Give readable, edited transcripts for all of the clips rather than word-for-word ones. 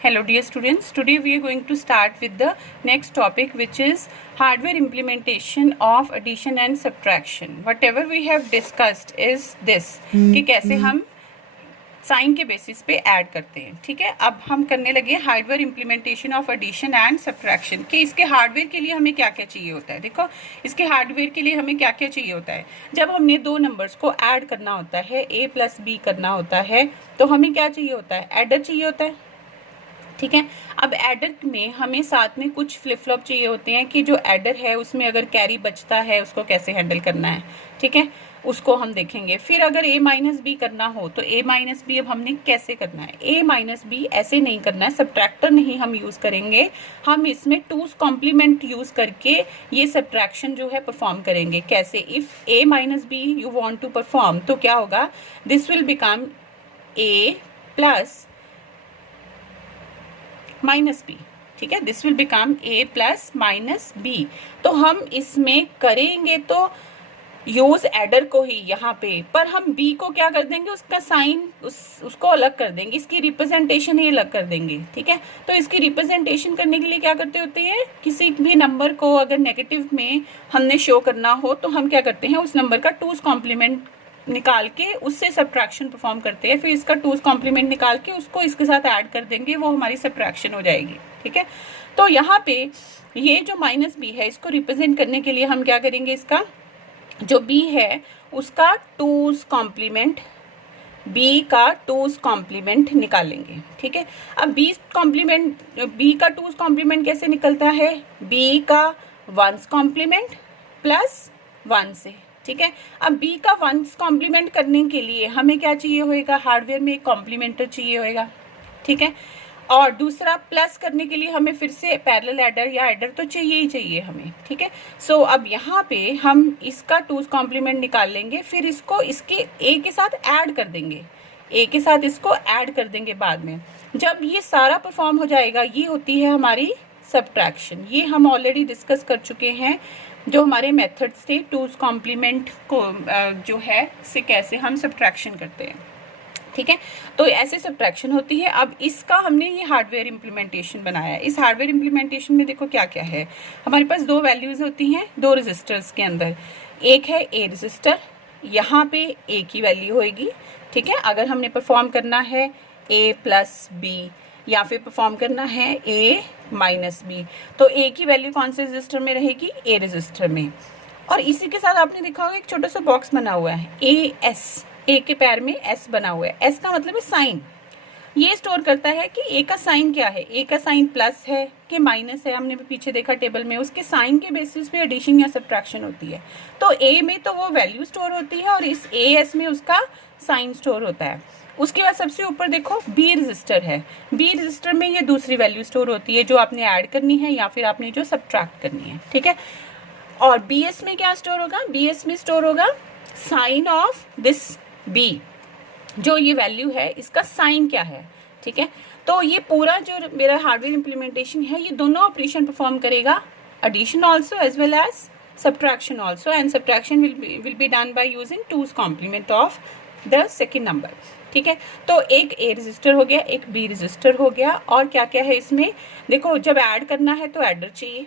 Hello dear students, today we are going to start with the next topic, which is hardware implementation of addition and subtraction. Whatever we have discussed is this कि कैसे हम sign के basis पे add करते हैं. ठीक है, अब हम करने लगे hardware implementation of addition and subtraction कि इसके हार्डवेयर के लिए हमें क्या क्या चाहिए होता है. देखो, इसके हार्डवेयर के लिए हमें क्या क्या चाहिए होता है. जब हमने दो नंबर्स को ऐड करना होता है, a प्लस बी करना होता है, तो हमें क्या चाहिए होता है, एडर चाहिए होता है. ठीक है, अब एडर में हमें साथ में कुछ फ्लिप फ्लॉप चाहिए होते हैं कि जो एडर है उसमें अगर कैरी बचता है उसको कैसे हैंडल करना है. ठीक है, उसको हम देखेंगे. फिर अगर a माइनस बी करना हो तो a माइनस बी अब हमने कैसे करना है. a माइनस बी ऐसे नहीं करना है, सब्ट्रैक्टर नहीं हम यूज़ करेंगे, हम इसमें टूज कॉम्प्लीमेंट यूज़ करके ये सब्ट्रैक्शन जो है परफॉर्म करेंगे. कैसे, if a minus b you want to perform तो क्या होगा, this will become a plus minus b. ठीक है, this will become a plus minus b. तो हम इसमें करेंगे तो यूज एडर को ही यहाँ पे, पर हम b को क्या कर देंगे, उसका साइन उसको अलग कर देंगे, इसकी रिप्रेजेंटेशन ही अलग कर देंगे. ठीक है, तो इसकी रिप्रेजेंटेशन करने के लिए क्या करते होते हैं, किसी भी नंबर को अगर नेगेटिव में हमने शो करना हो तो हम क्या करते हैं, उस नंबर का टूज कॉम्प्लीमेंट निकाल के उससे सब्ट्रैक्शन परफॉर्म करते हैं. फिर इसका टूज कॉम्प्लीमेंट निकाल के उसको इसके साथ ऐड कर देंगे, वो हमारी सब्ट्रैक्शन हो जाएगी. ठीक है, तो यहाँ पे ये जो माइनस बी है इसको रिप्रेजेंट करने के लिए हम क्या करेंगे, इसका जो b है उसका टूज कॉम्प्लीमेंट, b का टूज कॉम्प्लीमेंट निकालेंगे. ठीक है, अब b का टूज कॉम्प्लीमेंट कैसे निकलता है, b का वंस कॉम्प्लीमेंट प्लस 1 से. ठीक है, अब b का वंस कॉम्प्लीमेंट करने के लिए हमें क्या चाहिए होएगा, हार्डवेयर में एक कॉम्प्लीमेंटर चाहिए होएगा. ठीक है, और दूसरा प्लस करने के लिए हमें फिर से पैरेलल एडर या एडर तो चाहिए ही चाहिए हमें. ठीक है, सो अब यहाँ पे हम इसका टूज कॉम्प्लीमेंट निकाल लेंगे, फिर इसको इसके a के साथ ऐड कर देंगे, a के साथ इसको ऐड कर देंगे बाद में. जब ये सारा परफॉर्म हो जाएगा, ये होती है हमारी सब्ट्रैक्शन. ये हम ऑलरेडी डिस्कस कर चुके हैं, जो हमारे मेथड्स थे टूज कॉम्प्लीमेंट को जो है से कैसे हम सब्ट्रैक्शन करते हैं. ठीक है, तो ऐसे सब्ट्रैक्शन होती है. अब इसका हमने ये हार्डवेयर इम्प्लीमेंटेशन बनाया है. इस हार्डवेयर इम्प्लीमेंटेशन में देखो क्या क्या है, हमारे पास दो वैल्यूज़ होती हैं दो रजिस्टर्स के अंदर. एक है a रजिस्टर, यहाँ पे a की वैल्यू होएगी. ठीक है, अगर हमने परफॉर्म करना है a प्लस बी या फिर परफॉर्म करना है a माइनस बी, तो a की वैल्यू कौन से रजिस्टर में रहेगी, a रजिस्टर में. और इसी के साथ आपने देखा होगा एक छोटा सा बॉक्स बना हुआ है ए के पैर में एस बना हुआ है. एस का मतलब है साइन. ये स्टोर करता है कि ए का साइन क्या है, ए का साइन प्लस है कि माइनस है. हमने पीछे देखा टेबल में, उसके साइन के बेसिस पे एडिशन या सब्ट्रैक्शन होती है. तो ए में तो वो वैल्यू स्टोर होती है और इस ए एस में उसका साइन स्टोर होता है. उसके बाद सबसे ऊपर देखो बी रजिस्टर है. बी रजिस्टर में ये दूसरी वैल्यू स्टोर होती है जो आपने ऐड करनी है या फिर आपने जो सब्ट्रैक्ट करनी है. ठीक है, और बी एस में क्या स्टोर होगा, बी एस में स्टोर होगा साइन ऑफ दिस b, जो ये वैल्यू है इसका साइन क्या है. ठीक है, तो ये पूरा जो मेरा हार्डवेयर इम्प्लीमेंटेशन है ये दोनों ऑपरेशन परफॉर्म करेगा, addition also as well as subtraction also. And subtraction will be done by using two's complement of the second number. ठीक है, तो एक a रजिस्टर हो गया, एक b रजिस्टर हो गया, और क्या क्या है इसमें देखो, जब ऐड करना है तो एडर चाहिए,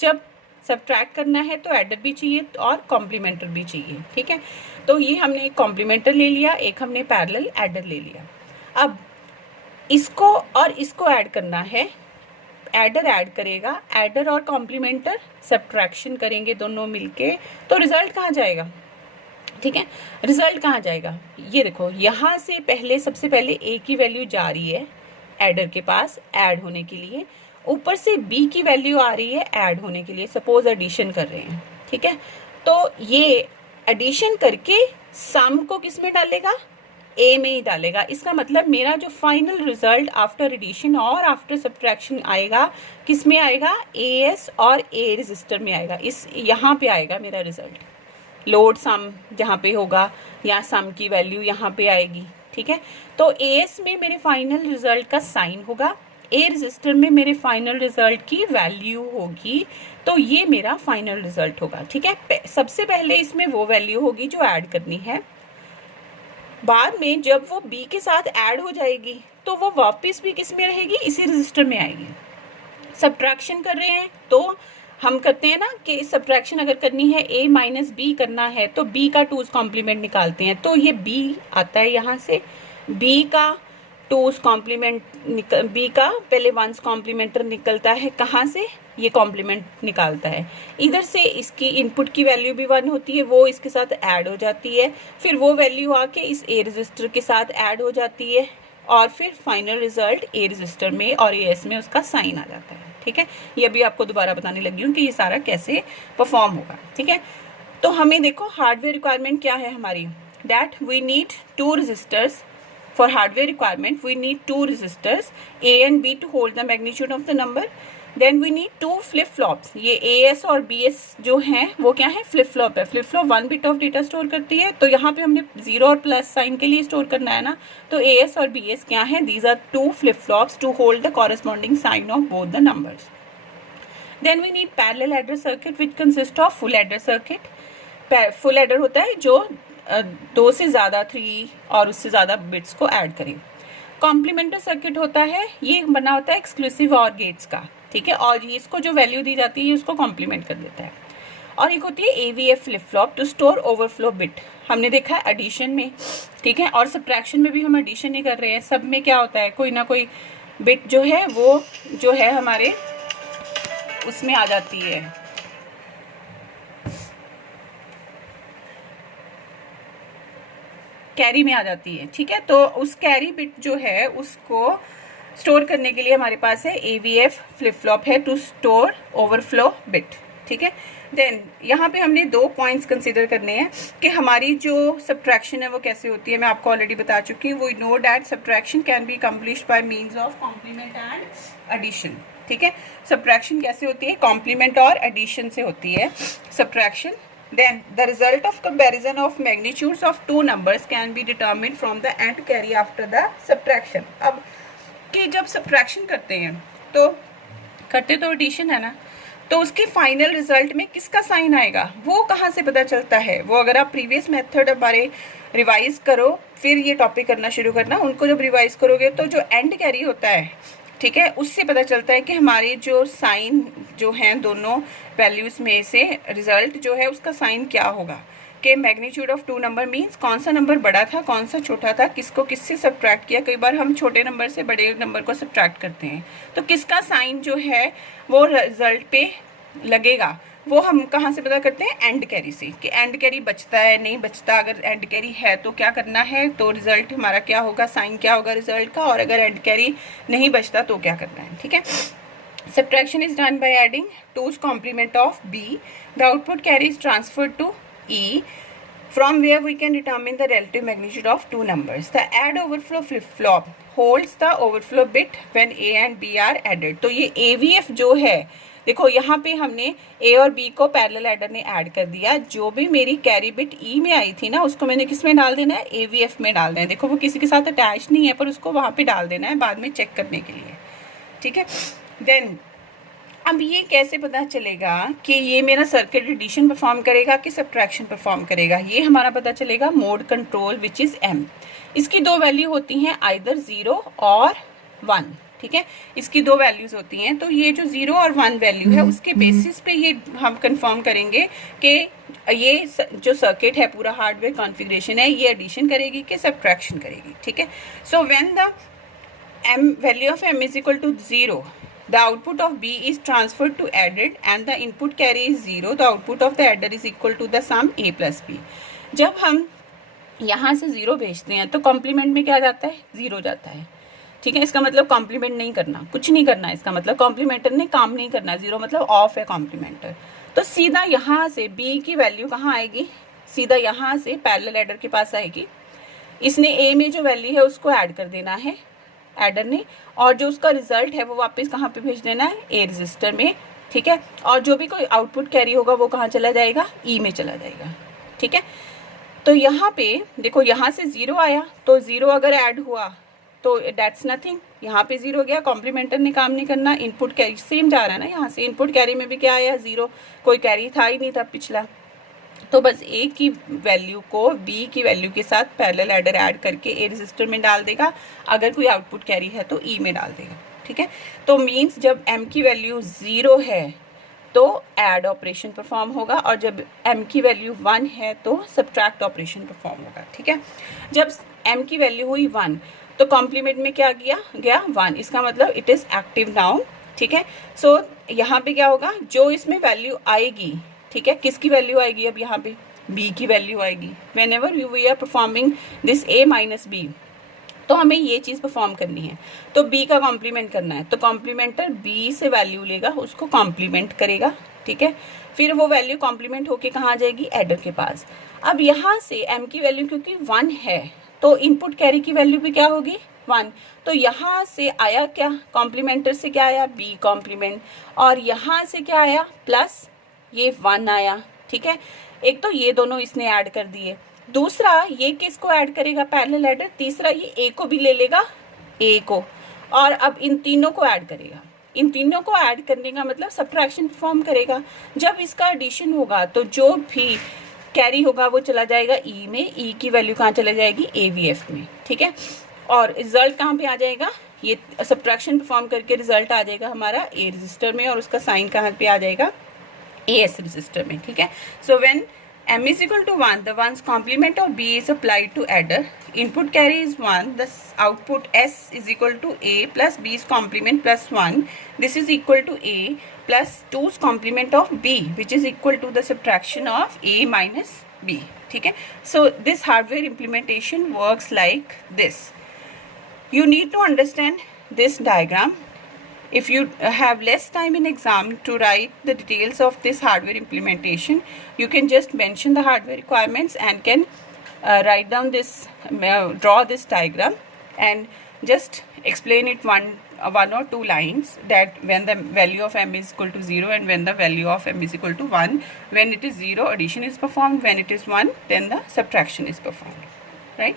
जब सब्ट्रैक्ट करना है तो एडर भी चाहिए और कॉम्प्लीमेंटर भी चाहिए. ठीक है, तो ये हमने एक कॉम्प्लीमेंटर ले लिया, एक हमने पैरेलल एडर ले लिया. अब इसको और इसको ऐड करना है, एडर ऐड करेगा, एडर और कॉम्प्लीमेंटर सब्ट्रैक्शन करेंगे दोनों मिलके, तो रिजल्ट कहाँ जाएगा. ठीक है, रिजल्ट कहाँ जाएगा, ये देखो यहाँ से पहले सबसे पहले a की वैल्यू जा रही है एडर के पास ऐड होने के लिए, ऊपर से b की वैल्यू आ रही है ऐड होने के लिए. सपोज एडिशन कर रहे हैं. ठीक है, तो ये एडिशन करके सम को किस में डालेगा, a में ही डालेगा. इसका मतलब मेरा जो फाइनल रिजल्ट आफ्टर एडिशन और आफ्टर सब्ट्रैक्शन आएगा किस में आएगा, as और a रजिस्टर में आएगा. इस यहाँ पे आएगा मेरा रिजल्ट, लोड सम जहाँ पे होगा या सम की वैल्यू यहाँ पे आएगी. ठीक है, तो as में मेरे फाइनल रिजल्ट का साइन होगा, ए रजिस्टर में मेरे फाइनल रिजल्ट की वैल्यू होगी, तो ये मेरा फाइनल रिजल्ट होगा. ठीक है, सबसे पहले इसमें वो वैल्यू होगी जो ऐड करनी है, बाद में जब वो बी के साथ ऐड हो जाएगी तो वो वापस भी किस में रहेगी, इसी रजिस्टर में आएगी। सब्ट्रैक्शन कर रहे हैं तो हम करते हैं ना कि सब्ट्रैक्शन अगर करनी है a माइनस बी करना है तो b का टूज कॉम्प्लीमेंट निकालते हैं, तो ये b आता है यहाँ से, b का टूज कॉम्प्लीमेंट b का पहले वंस कॉम्प्लीमेंटर निकलता है, कहाँ से, ये कॉम्प्लीमेंट निकालता है, इधर से इसकी इनपुट की वैल्यू भी 1 होती है, वो इसके साथ ऐड हो जाती है, फिर वो वैल्यू आके इस a रजिस्टर के साथ ऐड हो जाती है और फिर फाइनल रिजल्ट a रजिस्टर में और as में उसका साइन आ जाता है। ठीक है, ये भी आपको दोबारा बताने लगी हूँ कि ये सारा कैसे परफॉर्म होगा। ठीक है, तो हमें देखो हार्डवेयर रिक्वायरमेंट क्या है हमारी, that we need 2 registers. For hardware requirement we need 2 registers a and b to hold the magnitude of the number. Then we need 2 flip flops. ये as और bs जो हैं वो क्या है, फ्लिप फ्लॉप है। Flip flop 1 bit of data store करती है, तो यहाँ पे हमने 0 और प्लस साइन के लिए स्टोर करना है ना, तो as और bs क्या है, these are 2 flip flops to hold the corresponding sign of both the numbers. Then we need parallel adder circuit which consist of full adder circuit. Full adder होता है जो 2 से ज़्यादा 3 और उससे ज़्यादा बिट्स को ऐड करे। कॉम्प्लीमेंटर सर्किट होता है, ये बना होता है एक्सक्लूसिव और गेट्स का। ठीक है, और ये इसको जो वैल्यू दी जाती है उसको कॉम्प्लीमेंट कर देता है। और एक होती है AVF flip flop to store overflow bit. हमने देखा है एडिशन में, ठीक है, और सब्ट्रैक्शन में भी हम एडिशन ही कर रहे हैं, सब में क्या होता है, कोई ना कोई बिट जो है वो जो है हमारे उसमें आ जाती है, कैरी में आ जाती है। ठीक है, तो उस कैरी बिट जो है उसको स्टोर करने के लिए हमारे पास है AVF फ्लिप फ्लॉप है टू स्टोर ओवरफ्लो बिट। ठीक है, देन यहाँ पे हमने 2 पॉइंट्स कंसिडर करने हैं कि हमारी जो सब्ट्रैक्शन है वो कैसे होती है। मैं आपको ऑलरेडी बता चुकी हूँ, we know that subtraction can be accomplished by means of complement and addition. ठीक है, सब्ट्रैक्शन कैसे होती है, कॉम्प्लीमेंट और एडिशन से होती है subtraction. Then the result of comparison of magnitudes of 2 numbers can be determined from the end carry after the subtraction। अब कि जब सब्ट्रैक्शन करते हैं तो करते तो एडिशन है ना, तो उसके फाइनल रिजल्ट में किसका साइन आएगा वो कहाँ से पता चलता है, वो अगर आप प्रीवियस मेथड हमारे रिवाइज करो फिर ये टॉपिक करना शुरू करना, उनको जब रिवाइज करोगे तो जो एंड कैरी होता है, ठीक है, उससे पता चलता है कि हमारे जो साइन जो हैं दोनों वैल्यूज़ में से रिजल्ट जो है उसका साइन क्या होगा, कि मैग्नीट्यूड ऑफ 2 नंबर मीन्स कौन सा नंबर बड़ा था कौन सा छोटा था, किसको किससे सब्ट्रैक्ट किया। कई बार हम छोटे नंबर से बड़े नंबर को सब्ट्रैक्ट करते हैं, तो किसका साइन जो है वो रिजल्ट पे लगेगा, वो हम कहाँ से पता करते हैं, एंड कैरी से, कि एंड कैरी बचता है नहीं बचता। अगर एंड कैरी है तो क्या करना है, तो रिजल्ट हमारा क्या होगा, साइन क्या होगा रिजल्ट का, और अगर एंड कैरी नहीं बचता तो क्या करना है। ठीक है, subtraction is done by adding 2's complement of b. The output carry is transferred to e, from where we can determine the relative magnitude of 2 numbers. The add overflow flip flop holds the overflow bit when a and b are added। तो ये AVF जो है, देखो यहाँ पे हमने a और b को पैरेलल एडर ने ऐड कर दिया, जो भी मेरी कैरी बिट e में आई थी ना उसको मैंने किस में डाल देना है, AVF में डाल देना है। देखो वो किसी के साथ अटैच नहीं है पर उसको वहाँ पे डाल देना है बाद में चेक करने के लिए। ठीक है, देन अब ये कैसे पता चलेगा कि ये मेरा सर्किट एडिशन परफॉर्म करेगा कि सब्ट्रैक्शन परफॉर्म करेगा, ये हमारा पता चलेगा mode control which is m। इसकी 2 वैल्यू होती हैं, आइदर 0 और 1। ठीक है, इसकी 2 वैल्यूज़ होती हैं, तो ये जो 0 और 1 वैल्यू है उसके बेसिस पे ये हम कंफर्म करेंगे कि ये जो सर्किट है पूरा हार्डवेयर कॉन्फ़िगरेशन है ये एडिशन करेगी कि सब्ट्रैक्शन करेगी। ठीक है, so when the value of m is equal to 0, the output of b is transferred to added and the input carry is 0, the output of the adder is equal to the sum a plus b। जब हम यहाँ से 0 भेजते हैं तो complement में क्या जाता है, 0 जाता है। ठीक है, इसका मतलब कॉम्प्लीमेंट नहीं करना, कुछ नहीं करना, इसका मतलब कॉम्प्लीमेंटर ने काम नहीं करना, 0 मतलब ऑफ है कॉम्प्लीमेंटर। तो सीधा यहाँ से b की वैल्यू कहाँ आएगी, सीधा यहाँ से पैरेलल एडर के पास आएगी। इसने a में जो वैल्यू है उसको ऐड कर देना है एडर ने, और जो उसका रिजल्ट है वो वापस कहाँ पे भेज देना है, ए रजिस्टर में। ठीक है, और जो भी कोई आउटपुट कैरी होगा वो कहाँ चला जाएगा, ई में चला जाएगा। ठीक है, तो यहाँ पे देखो यहाँ से 0 आया तो 0 अगर ऐड हुआ तो दैट्स नथिंग, यहाँ पे 0 गया, कॉम्प्लीमेंटर ने काम नहीं करना, इनपुट कैरी सेम जा रहा है ना, यहाँ से इनपुट कैरी में भी क्या आया 0, कोई कैरी था ही नहीं था पिछला। तो बस ए की वैल्यू को बी की वैल्यू के साथ पैरेलल एडर ऐड करके ए रजिस्टर में डाल देगा, अगर कोई आउटपुट कैरी है तो ई में डाल देगा, ठीक है। तो मीन्स जब एम की वैल्यू 0 है तो ऐड ऑपरेशन परफॉर्म होगा, और जब एम की वैल्यू 1 है तो सब्ट्रैक्ट ऑपरेशन परफॉर्म होगा, ठीक है। जब एम की वैल्यू हुई 1 तो कॉम्प्लीमेंट में क्या गया 1, इसका मतलब इट इज़ एक्टिव नाउ, ठीक है। सो यहाँ पे क्या होगा, जो इसमें वैल्यू आएगी, ठीक है, किसकी वैल्यू आएगी, अब यहाँ पे b की वैल्यू आएगी। Whenever we are performing this a minus b, तो हमें ये चीज़ परफॉर्म करनी है, तो b का कॉम्प्लीमेंट करना है, तो कॉम्प्लीमेंटर b से वैल्यू लेगा, उसको कॉम्प्लीमेंट करेगा, ठीक है। फिर वो वैल्यू कॉम्प्लीमेंट होके कहाँ आ जाएगी, एडर के पास। अब यहाँ से m की वैल्यू क्योंकि 1 है तो इनपुट कैरी की वैल्यू भी क्या होगी 1, तो यहाँ से आया क्या, कॉम्प्लीमेंटर से क्या आया b कॉम्प्लीमेंट, और यहाँ से क्या आया प्लस ये 1 आया, ठीक है। एक तो ये दोनों इसने ऐड कर दिए, दूसरा ये किसको ऐड करेगा पैरेलल एडर, तीसरा ये ए को भी ले लेगा, ए को, और अब इन तीनों को ऐड करेगा। इन तीनों को ऐड करने का मतलब सब्ट्रैक्शन परफॉर्म करेगा। जब इसका एडिशन होगा तो जो भी कैरी होगा वो चला जाएगा ई में, ई की वैल्यू कहाँ चला जाएगी AVF में, ठीक है। और रिजल्ट कहाँ पे आ जाएगा, ये सब्ट्रैक्शन परफॉर्म करके रिजल्ट आ जाएगा हमारा ए रजिस्टर में, और उसका साइन कहाँ पे आ जाएगा AS रजिस्टर में, ठीक है। So when m is equal to 1, the one's complement of b is applied to adder, input carry is 1, the output s is equal to a plus b's complement plus 1, this is equal to a plus 2's complement of b, which is equal to the subtraction of a minus b, ठीक है। So this hardware implementation works like this. You need to understand this diagram. If you have less time in exam to write the details of this hardware implementation, you can just mention the hardware requirements and can write down this, draw this diagram and just explain it one or two lines, that when the value of m is equal to 0 and when the value of m is equal to 1, when it is 0 addition is performed, when it is 1 then the subtraction is performed, right.